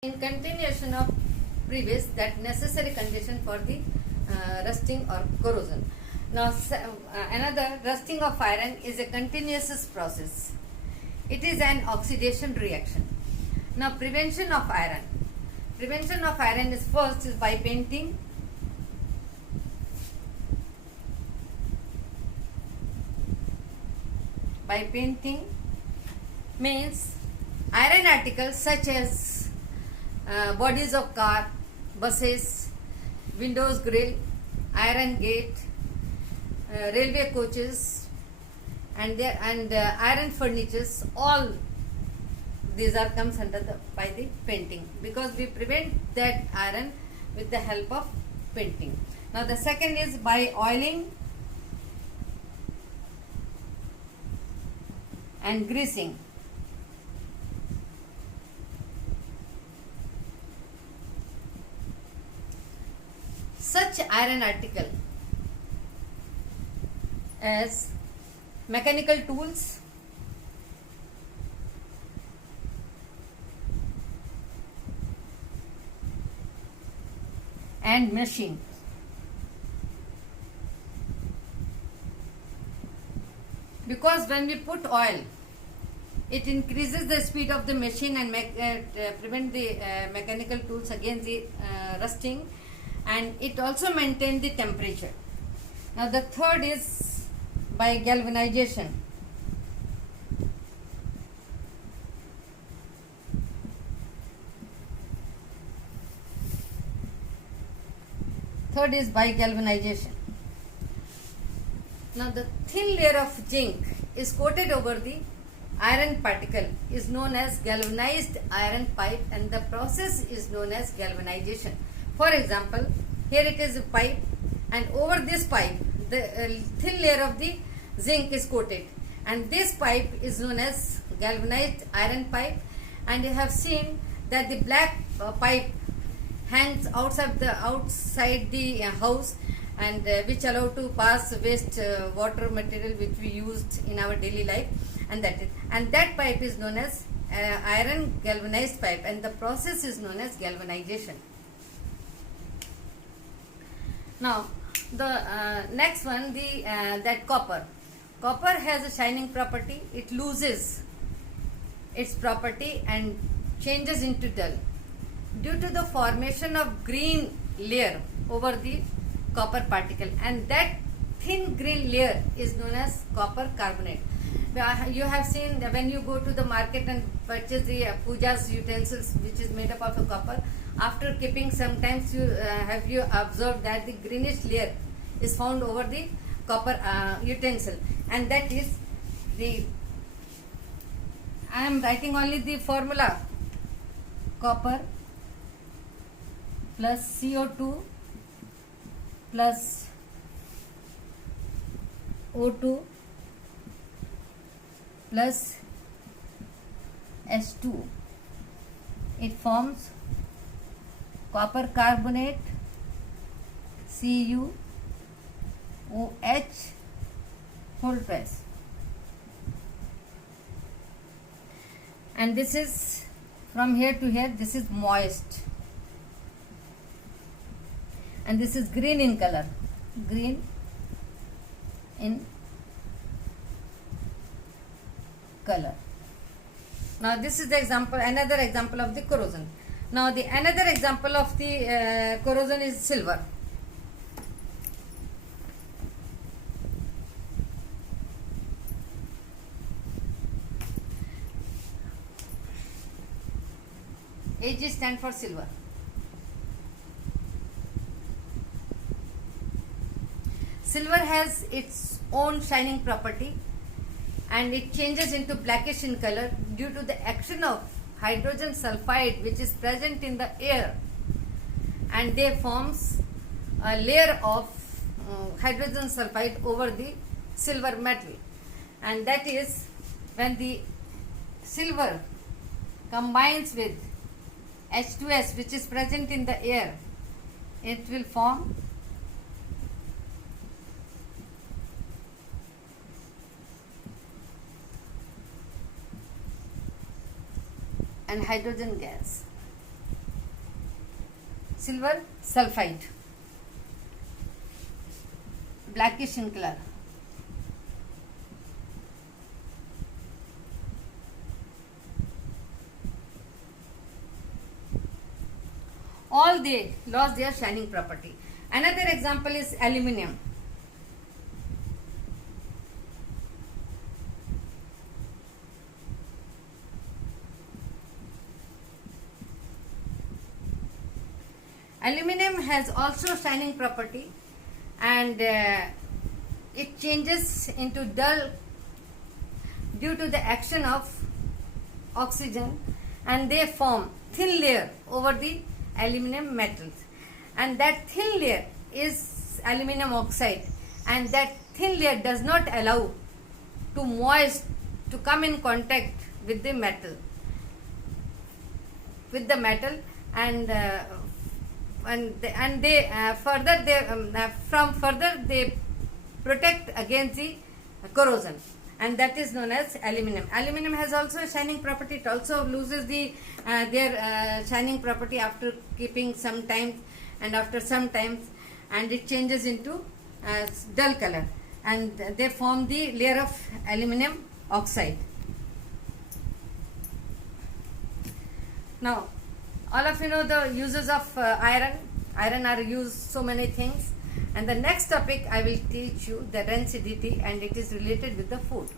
In continuation of previous, that necessary condition for the rusting or corrosion. Now another, rusting of iron is a continuous process. It is an oxidation reaction. Now prevention of iron. Prevention of iron is first is by painting. By painting means iron articles such as bodies of car, buses, windows grill, iron gate, railway coaches, and iron furnitures. All these are comes under by the painting, because we prevent that iron with the help of painting. Now the second is by oiling and greasing. Such iron article as mechanical tools, and machine. Because when we put oil, it increases the speed of the machine and prevent the mechanical tools against the rusting, and it also maintains the temperature. Now the third is by galvanization. Third is by galvanization. Now the thin layer of zinc is coated over the iron particle is known as galvanized iron pipe, and the process is known as galvanization. For example, here it is a pipe, and over this pipe the thin layer of the zinc is coated, and this pipe is known as galvanized iron pipe. And you have seen that the black pipe hangs outside the house, and which allow to pass waste water material which we used in our daily life, and that pipe is known as iron galvanized pipe, and the process is known as galvanization. Now the next one, that copper. Copper has a shining property. It loses its property and changes into dull due to the formation of green layer over the copper particle, and that thin green layer is known as copper carbonate. You have seen that when you go to the market and purchase the puja's utensils which is made up of a copper, after keeping sometimes have you observed that the greenish layer is found over the copper utensil, and that is the, I am writing only the formula: copper plus CO2 plus O2 plus H2. It forms copper carbonate, CuOH whole press. And this is from here to here, this is moist, and this is green in color, green in color. Now this is the example, another example of the corrosion. Now the another example of the corrosion is silver. AG stand for silver. Silver has its own shining property, and it changes into blackish in color due to the action of hydrogen sulfide which is present in the air, and they forms a layer of hydrogen sulfide over the silver metal, and that is when the silver combines with H2S which is present in the air, it will form and hydrogen gas. silver sulfide, blackish in color. All they lost their shining property. Another example is aluminium. Aluminium has also shining property, and it changes into dull due to the action of oxygen, and they form thin layer over the aluminum metals, and that thin layer is aluminum oxide, and that thin layer does not allow to moist to come in contact with the metal, and they protect against the corrosion, and that is known as aluminum. Aluminum has also a shining property. It also loses their shining property after keeping some time, and after some time, and it changes into dull color, and they form the layer of aluminum oxide. Now, all of you know the uses of iron. Iron are used so many things, and the next topic I will teach you the rancidity, and it is related with the food.